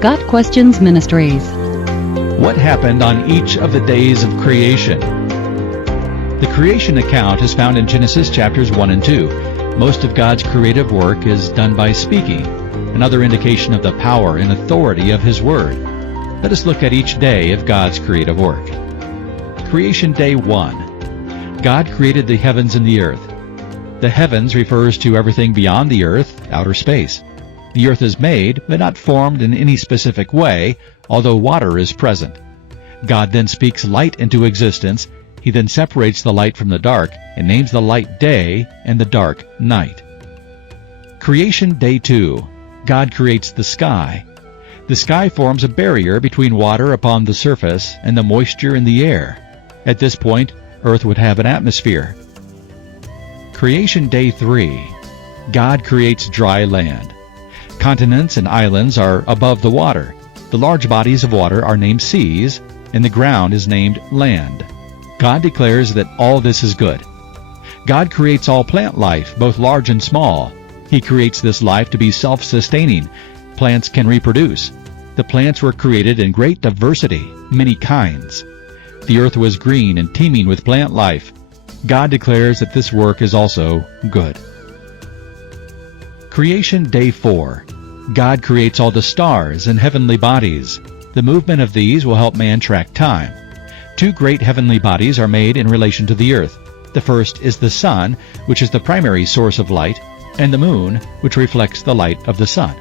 Got Questions Ministries. What happened on each of the days of creation? The creation account is found in Genesis chapters 1 and 2. Most of God's creative work is done by speaking, another indication of the power and authority of His Word. Let us look at each day of God's creative work. Creation Day 1. God created the heavens and the earth. The heavens refers to everything beyond the earth, outer space. The earth is made, but not formed in any specific way, although water is present. God then speaks light into existence. He then separates the light from the dark and names the light day and the dark night. Creation Day 2. God creates the sky. The sky forms a barrier between water upon the surface and the moisture in the air. At this point, earth would have an atmosphere. Creation Day 3. God creates dry land. Continents and islands are above the water. The large bodies of water are named seas, and the ground is named land. God declares that all this is good. God creates all plant life, both large and small. He creates this life to be self-sustaining. Plants can reproduce. The plants were created in great diversity, many kinds. The earth was green and teeming with plant life. God declares that this work is also good. Creation Day 4. God creates all the stars and heavenly bodies. The movement of these will help man track time. Two great heavenly bodies are made in relation to the earth. The first is the sun, which is the primary source of light, and the moon, which reflects the light of the sun.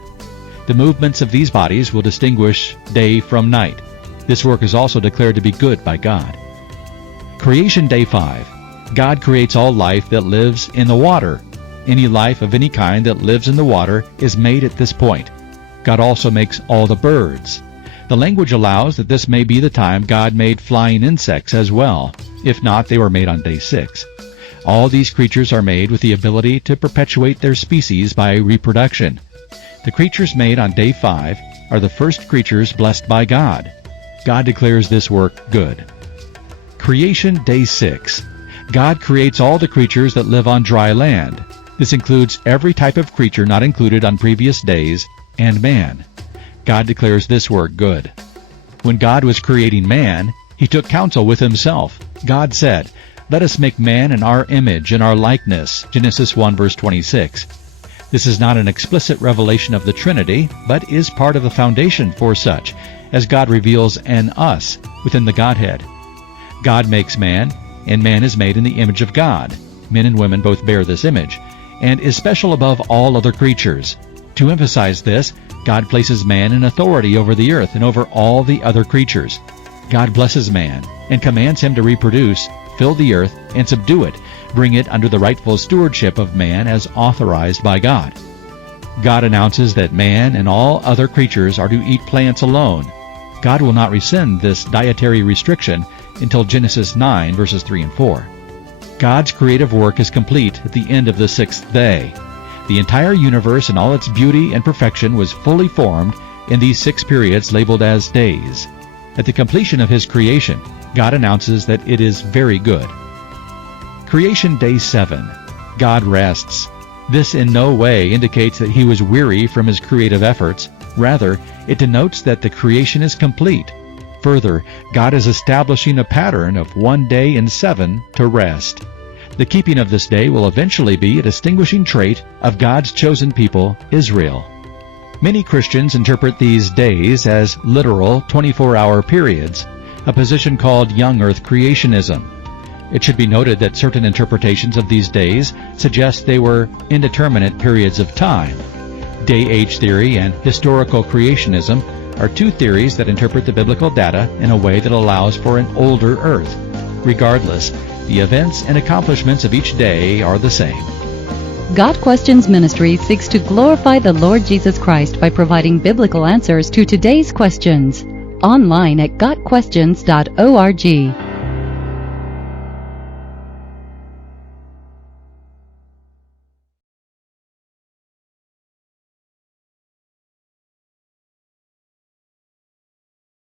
The movements of these bodies will distinguish day from night. This work is also declared to be good by God. Creation Day 5. God creates all life that lives in the water. Any life of any kind that lives in the water is made at this point. God also makes all the birds. The language allows that this may be the time God made flying insects as well. If not, they were made on Day 6. All these creatures are made with the ability to perpetuate their species by reproduction. The creatures made on Day 5 are the first creatures blessed by God. God declares this work good. Creation Day 6. God creates all the creatures that live on dry land. This includes every type of creature not included on previous days and man. God declares this work good. When God was creating man, He took counsel with Himself. God said, "Let us make man in our image and our likeness." Genesis 1 verse 26. This is not an explicit revelation of the Trinity, but is part of the foundation for such, as God reveals an us within the Godhead. God makes man, and man is made in the image of God. Men and women both bear this image, and is special above all other creatures. To emphasize this, God places man in authority over the earth and over all the other creatures. God blesses man and commands him to reproduce, fill the earth, and subdue it, bring it under the rightful stewardship of man as authorized by God. God announces that man and all other creatures are to eat plants alone. God will not rescind this dietary restriction until Genesis 9 verses 3 and 4. God's creative work is complete at the end of the sixth day. The entire universe in all its beauty and perfection was fully formed in these 6 periods labeled as days. At the completion of His creation, God announces that it is very good. Creation Day 7. God rests. This in no way indicates that He was weary from His creative efforts. Rather, it denotes that the creation is complete. Further, God is establishing a pattern of 1 day in 7 to rest. The keeping of this day will eventually be a distinguishing trait of God's chosen people, Israel. Many Christians interpret these days as literal 24-hour periods, a position called young earth creationism. It should be noted that certain interpretations of these days suggest they were indeterminate periods of time. Day-age theory and historical creationism are two theories that interpret the biblical data in a way that allows for an older earth. Regardless, the events and accomplishments of each day are the same. Got Questions Ministry seeks to glorify the Lord Jesus Christ by providing biblical answers to today's questions. Online at GotQuestions.org.